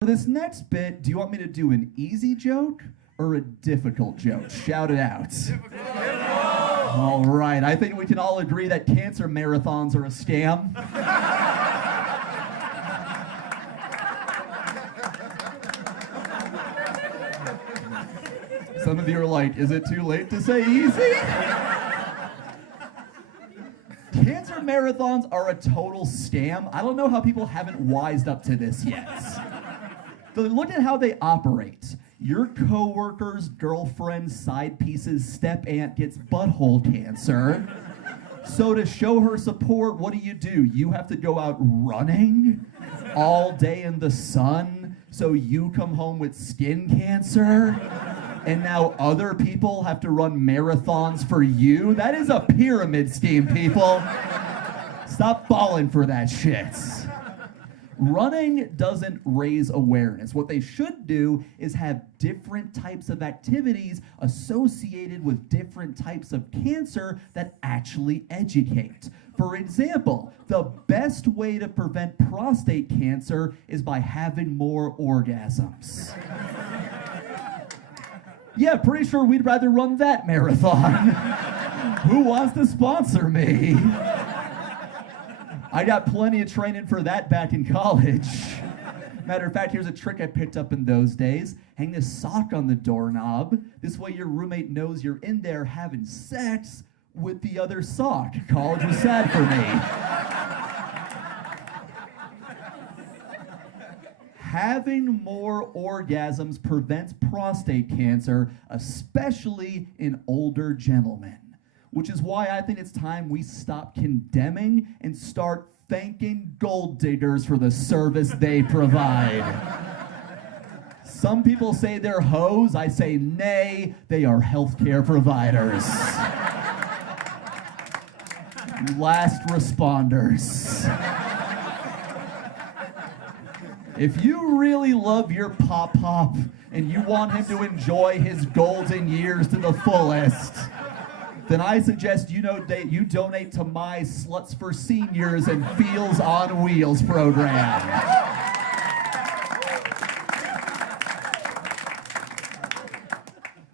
For this next bit, do you want me to do an easy joke or a difficult joke? Shout it out. All right, I think we can all agree that cancer marathons are a scam. Some of you are like, is it too late to say easy? Cancer marathons are a total scam. I don't know how people haven't wised up to this yet. So look at how they operate. Your coworker's girlfriend's side piece's step aunt gets butthole cancer. So to show her support, what do? You have to go out running all day in the sun, so you come home with skin cancer, and now other people have to run marathons for you? That is a pyramid scheme, people. Stop falling for that shit. Running doesn't raise awareness. What they should do is have different types of activities associated with different types of cancer that actually educate. For example, the best way to prevent prostate cancer is by having more orgasms. Yeah, pretty sure we'd rather run that marathon. Who wants to sponsor me? I got plenty of training for that back in college. Matter of fact, here's a trick I picked up in those days. Hang this sock on the doorknob. This way your roommate knows you're in there having sex with the other sock. College was sad for me. Having more orgasms prevents prostate cancer, especially in older gentlemen. Which is why I think it's time we stop condemning and start thanking gold diggers for the service they provide. Some people say they're hoes. I say nay, they are healthcare providers. Last responders. If you really love your pop-pop and you want him to enjoy his golden years to the fullest, then I suggest you donate to my Sluts for Seniors and Feels on Wheels program.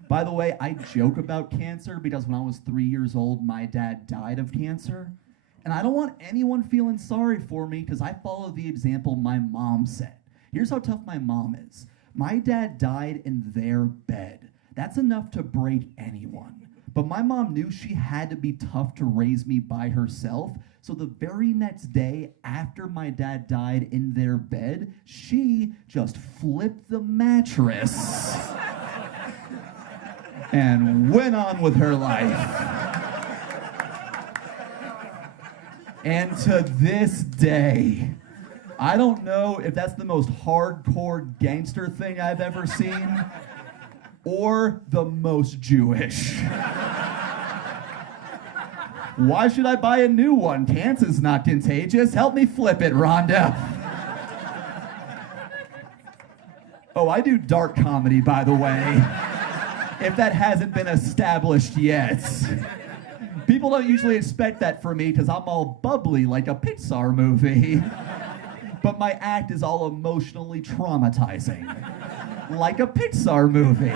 By the way, I joke about cancer because when I was 3 years old, my dad died of cancer. And I don't want anyone feeling sorry for me because I follow the example my mom set. Here's how tough my mom is. My dad died in their bed. That's enough to break anyone. But my mom knew she had to be tough to raise me by herself. So the very next day after my dad died in their bed, she just flipped the mattress and went on with her life. And to this day, I don't know if that's the most hardcore gangster thing I've ever seen or the most Jewish. Why should I buy a new one? Cancer's not contagious. Help me flip it, Rhonda. Oh, I do dark comedy, by the way, if that hasn't been established yet. People don't usually expect that from me because I'm all bubbly like a Pixar movie. But my act is all emotionally traumatizing, like a Pixar movie.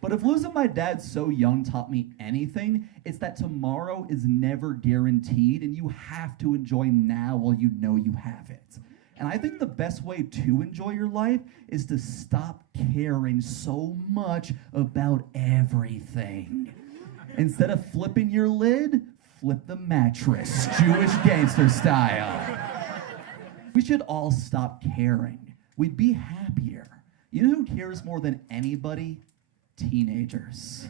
But if losing my dad so young taught me anything, it's that tomorrow is never guaranteed and you have to enjoy now while you know you have it. And I think the best way to enjoy your life is to stop caring so much about everything. Instead of flipping your lid, flip the mattress, Jewish gangster style. We should all stop caring. We'd be happier. You know who cares more than anybody? Teenagers.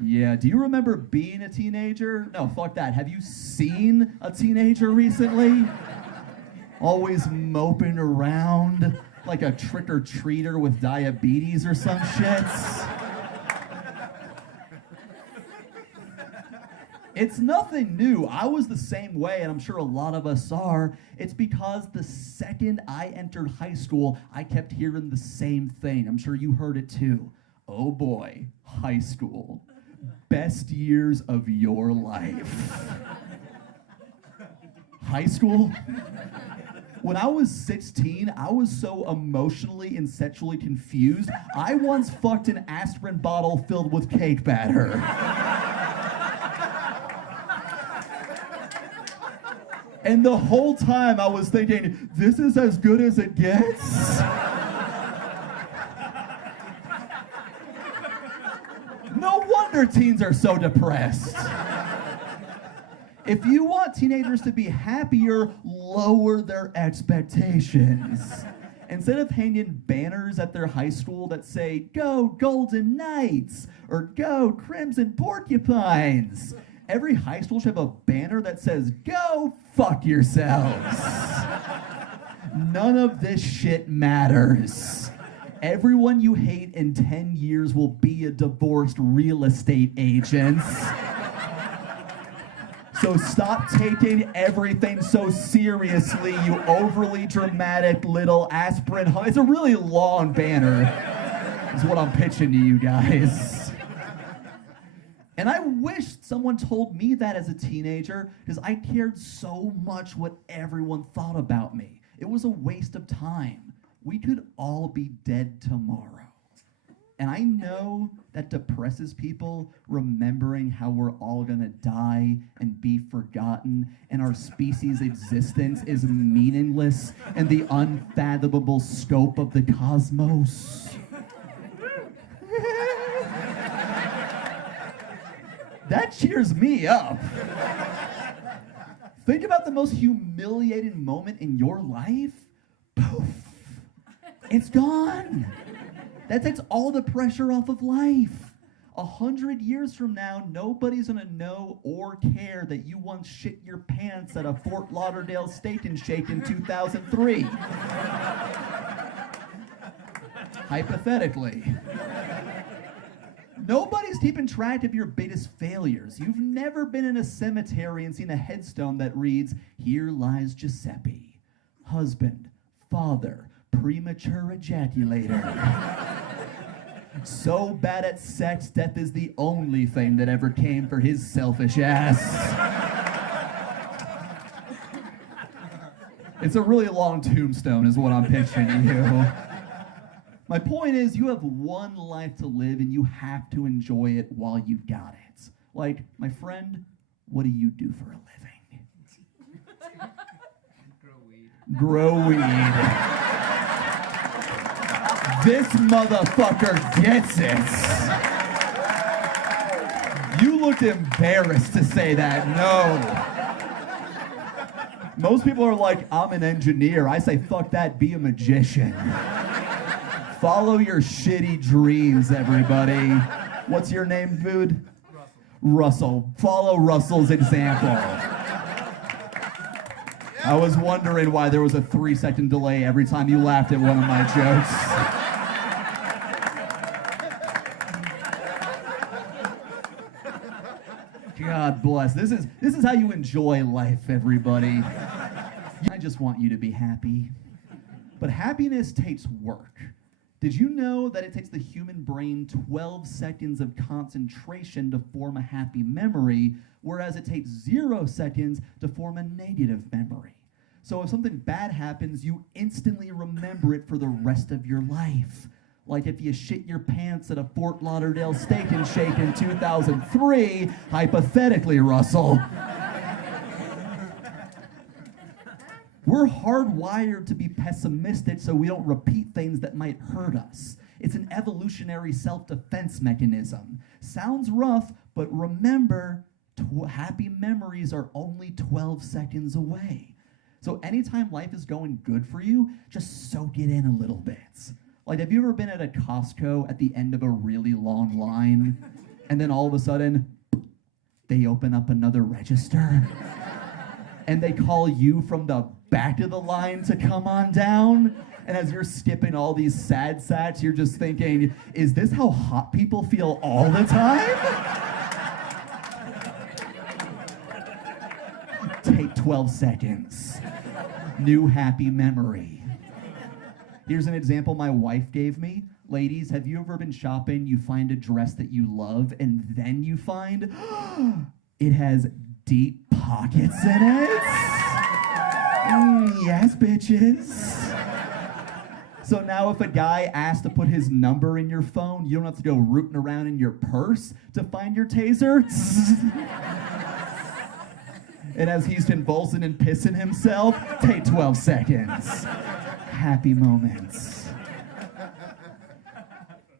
Yeah, do you remember being a teenager? No, fuck that. Have you seen a teenager recently? Always moping around like a trick-or-treater with diabetes or some shit. It's nothing new. I was the same way, and I'm sure a lot of us are. It's because the second I entered high school, I kept hearing the same thing. I'm sure you heard it too. Oh boy, high school. Best years of your life. High school? When I was 16, I was so emotionally and sexually confused, I once fucked an aspirin bottle filled with cake batter. And the whole time I was thinking, this is as good as it gets? No wonder teens are so depressed. If you want teenagers to be happier, lower their expectations. Instead of hanging banners at their high school that say, "Go Golden Knights," or "Go Crimson Porcupines," every high school should have a banner that says, "Go fuck yourselves." None of this shit matters. Everyone you hate in 10 years will be a divorced real estate agent. So stop taking everything so seriously, you overly dramatic little aspirin. It's a really long banner, is what I'm pitching to you guys. And I wish someone told me that as a teenager, because I cared so much what everyone thought about me. It was a waste of time. We could all be dead tomorrow. And I know that depresses people, remembering how we're all gonna die and be forgotten, and our species' existence is meaningless in the unfathomable scope of the cosmos. That cheers me up. Think about the most humiliating moment in your life. Poof. It's gone. That takes all the pressure off of life. 100 years from now, nobody's gonna know or care that you once shit your pants at a Fort Lauderdale Steak and Shake in 2003. Hypothetically. Nobody's keeping track of your biggest failures. You've never been in a cemetery and seen a headstone that reads, "Here lies Giuseppe, husband, father, premature ejaculator. So bad at sex, death is the only thing that ever came for his selfish ass." It's a really long tombstone is what I'm pitching to you. My point is, you have one life to live and you have to enjoy it while you got it. Like, my friend, what do you do for a living? Grow weed. This motherfucker gets it. You looked embarrassed to say that. No. Most people are like, "I'm an engineer." I say, fuck that, be a magician. Follow your shitty dreams, everybody. What's your name, dude? Russell. Follow Russell's example. I was wondering why there was a 3-second delay every time you laughed at one of my jokes. God bless. This is how you enjoy life, everybody. I just want you to be happy. But happiness takes work. Did you know that it takes the human brain 12 seconds of concentration to form a happy memory, whereas it takes 0 seconds to form a negative memory? So if something bad happens, you instantly remember it for the rest of your life. Like if you shit your pants at a Fort Lauderdale Steak and Shake in 2003, hypothetically, Russell. We're hardwired to be pessimistic so we don't repeat things that might hurt us. It's an evolutionary self-defense mechanism. Sounds rough, but remember, happy memories are only 12 seconds away. So anytime life is going good for you, just soak it in a little bit. Like, have you ever been at a Costco at the end of a really long line, and then all of a sudden, they open up another register? And they call you from the back of the line to come on down? And as you're skipping all these sad sacks, you're just thinking, is this how hot people feel all the time? Take 12 seconds. New happy memory. Here's an example my wife gave me. Ladies, have you ever been shopping, you find a dress that you love, and then you find it has deep pockets in it? Yes, bitches. So now if a guy asks to put his number in your phone, you don't have to go rooting around in your purse to find your taser. And as he's convulsing and pissing himself, take 12 seconds. Happy moments.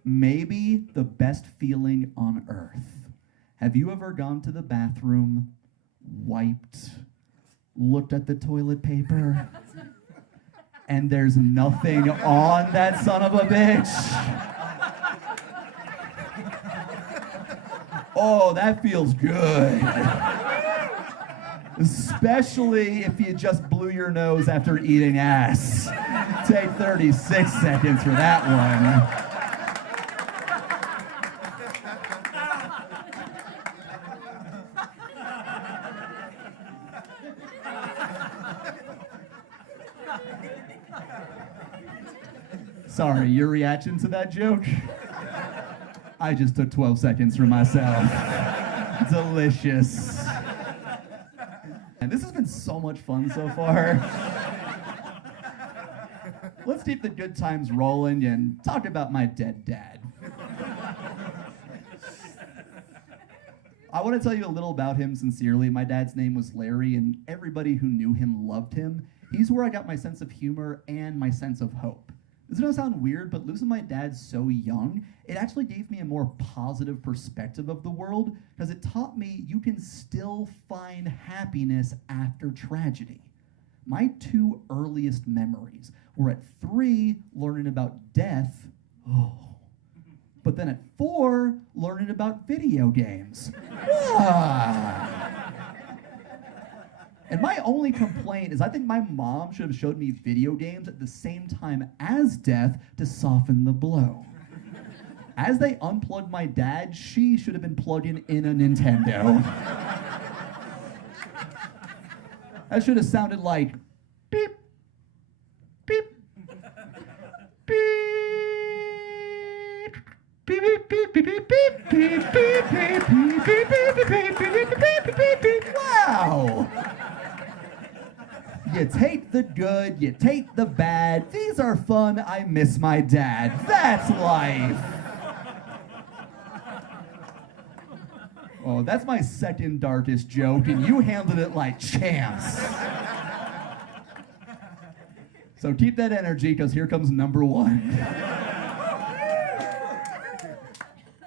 Maybe the best feeling on earth. Have you ever gone to the bathroom, wiped, looked at the toilet paper, and there's nothing on that son of a bitch? Oh, that feels good. Especially if you just blew your nose after eating ass. Take 36 seconds for that one. Sorry, your reaction to that joke? I just took 12 seconds for myself. Delicious. And this has been so much fun so far. Let's keep the good times rolling and talk about my dead dad. I want to tell you a little about him sincerely. My dad's name was Larry, and everybody who knew him loved him. He's where I got my sense of humor and my sense of hope. This is gonna sound weird, but losing my dad so young, it actually gave me a more positive perspective of the world because it taught me you can still find happiness after tragedy. My two earliest memories were at 3, learning about death, but then at 4, learning about video games. And my only complaint is I think my mom should have showed me video games at the same time as death to soften the blow. As they unplugged my dad, she should have been plugging in a Nintendo. That should have sounded like beep, beep, beep, beep, beep, beep, beep, beep, beep, beep, beep, beep, beep, beep, beep, beep, beep, beep. Wow. You take the good, you take the bad. These are fun. I miss my dad. That's life. Oh, that's my second darkest joke, and you handled it like champs. So keep that energy, because here comes number 1.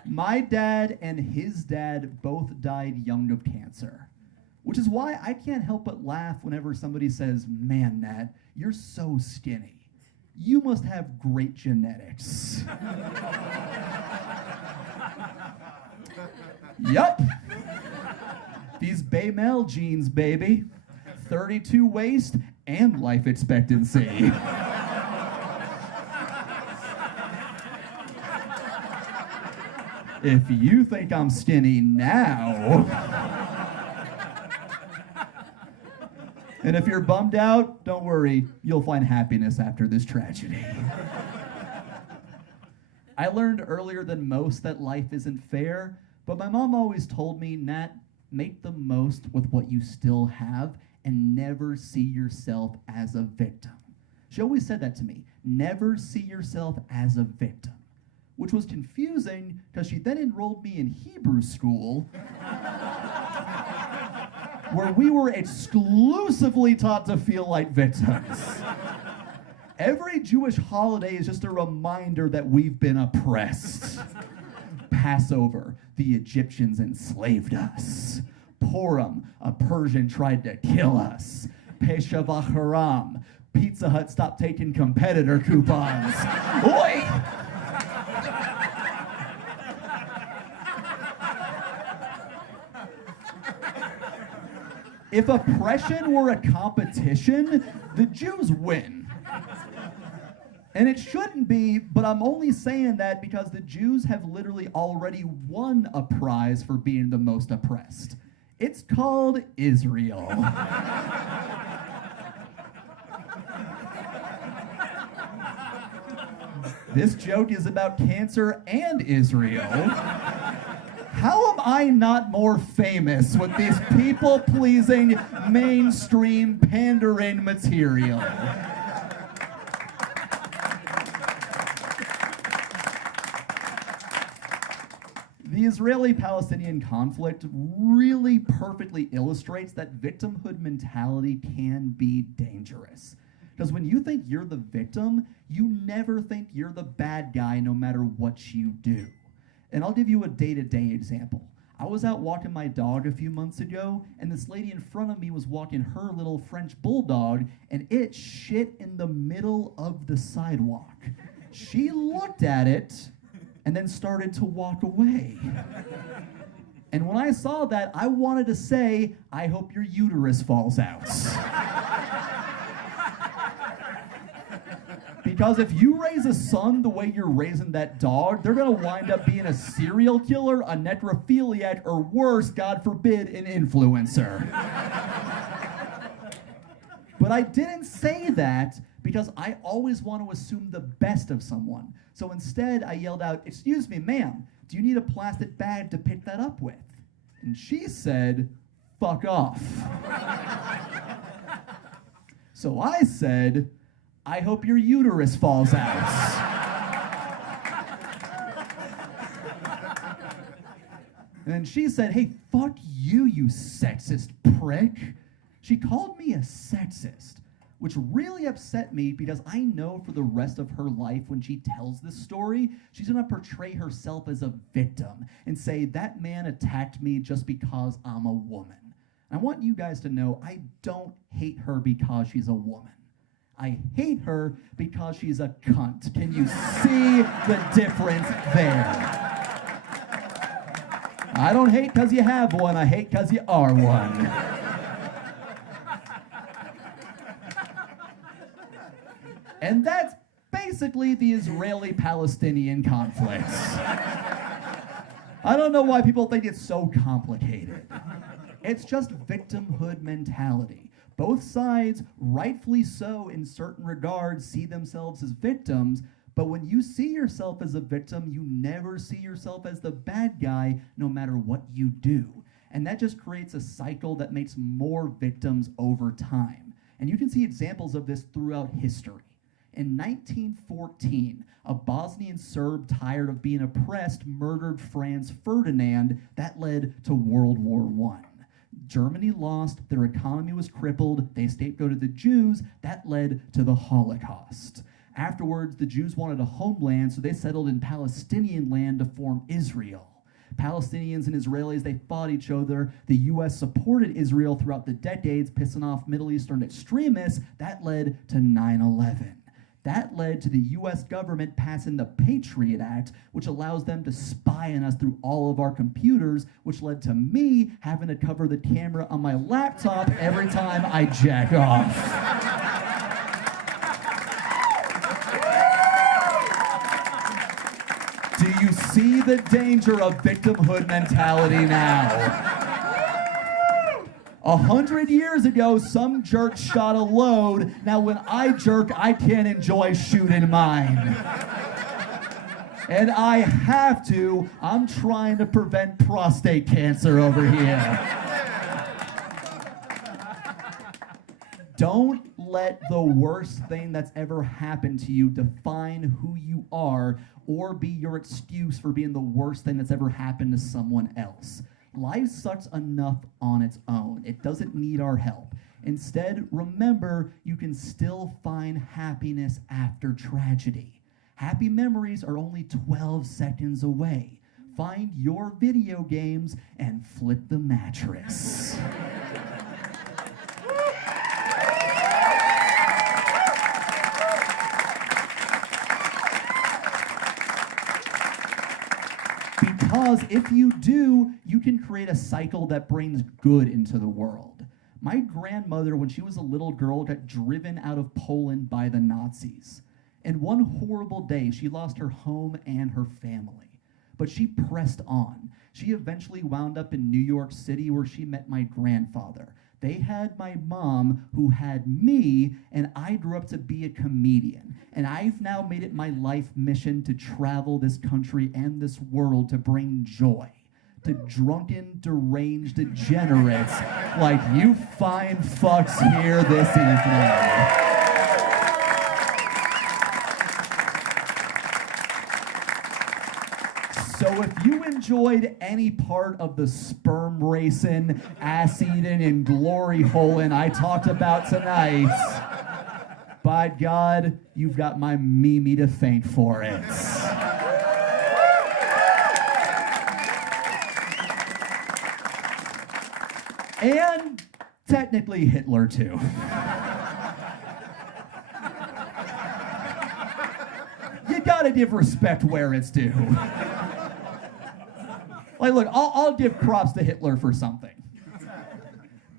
My dad and his dad both died young of cancer. Which is why I can't help but laugh whenever somebody says, "Man, Nat, you're so skinny. You must have great genetics." Yup. These Baimel genes, baby. 32 waist and life expectancy. If you think I'm skinny now... And if you're bummed out, don't worry, you'll find happiness after this tragedy. I learned earlier than most that life isn't fair, but my mom always told me, Nat, make the most with what you still have and never see yourself as a victim. She always said that to me, never see yourself as a victim, which was confusing because she then enrolled me in Hebrew school where we were exclusively taught to feel like victims. Every Jewish holiday is just a reminder that we've been oppressed. Passover, the Egyptians enslaved us. Purim, a Persian tried to kill us. Pesha Vacharam, Pizza Hut stopped taking competitor coupons. Oi! If oppression were a competition, the Jews win. And it shouldn't be, but I'm only saying that because the Jews have literally already won a prize for being the most oppressed. It's called Israel. This joke is about cancer and Israel. How am I not more famous with these people-pleasing, mainstream, pandering material? The Israeli-Palestinian conflict really perfectly illustrates that victimhood mentality can be dangerous. Because when you think you're the victim, you never think you're the bad guy no matter what you do. And I'll give you a day-to-day example. I was out walking my dog a few months ago, and this lady in front of me was walking her little French bulldog, and it shit in the middle of the sidewalk. She looked at it and then started to walk away. And when I saw that, I wanted to say, I hope your uterus falls out. Because if you raise a son the way you're raising that dog, they're gonna wind up being a serial killer, a necrophiliac, or worse, God forbid, an influencer. But I didn't say that because I always want to assume the best of someone. So instead, I yelled out, "Excuse me, ma'am, do you need a plastic bag to pick that up with?" And she said, "Fuck off." So I said, "I hope your uterus falls out." And then she said, "Hey, fuck you, you sexist prick." She called me a sexist, which really upset me because I know for the rest of her life when she tells this story, she's gonna portray herself as a victim and say, that man attacked me just because I'm a woman. I want you guys to know I don't hate her because she's a woman. I hate her because she's a cunt. Can you see the difference there? I don't hate because you have one, I hate because you are one. And that's basically the Israeli-Palestinian conflict. I don't know why people think it's so complicated. It's just victimhood mentality. Both sides, rightfully so in certain regards, see themselves as victims, but when you see yourself as a victim, you never see yourself as the bad guy, no matter what you do. And that just creates a cycle that makes more victims over time. And you can see examples of this throughout history. In 1914, a Bosnian Serb tired of being oppressed murdered Franz Ferdinand. That led to World War I. Germany lost, their economy was crippled, they scapegoated the Jews, that led to the Holocaust. Afterwards, the Jews wanted a homeland, so they settled in Palestinian land to form Israel. Palestinians and Israelis, they fought each other. The US supported Israel throughout the decades, pissing off Middle Eastern extremists. That led to 9/11. That led to the US government passing the Patriot Act, which allows them to spy on us through all of our computers, which led to me having to cover the camera on my laptop every time I jack off. Do you see the danger of victimhood mentality now? 100 years ago, some jerk shot a load. Now when I jerk, I can't enjoy shooting mine. And I have to. I'm trying to prevent prostate cancer over here. Don't let the worst thing that's ever happened to you define who you are or be your excuse for being the worst thing that's ever happened to someone else. Life sucks enough on its own. It doesn't need our help. Instead, remember, you can still find happiness after tragedy. Happy memories are only 12 seconds away. Find your video games and flip the mattress. Because if you do, you can create a cycle that brings good into the world. My grandmother, when she was a little girl, got driven out of Poland by the Nazis. And one horrible day, she lost her home and her family. But she pressed on. She eventually wound up in New York City where she met my grandfather. They had my mom, who had me, and I grew up to be a comedian. And I've now made it my life mission to travel this country and this world to bring joy. to drunken, deranged degenerates like you fine fucks here this evening. So if you enjoyed any part of the sperm racing, ass eating, and glory holing I talked about tonight, by God, you've got my Mimi to thank for it. And technically Hitler too. You gotta give respect where it's due. Like, look, I'll give props to Hitler for something.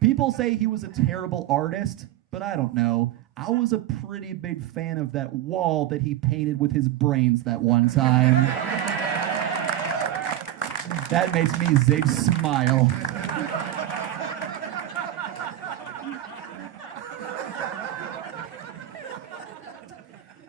People say he was a terrible artist, but I don't know. I was a pretty big fan of that wall that he painted with his brains that one time. That makes me zig smile.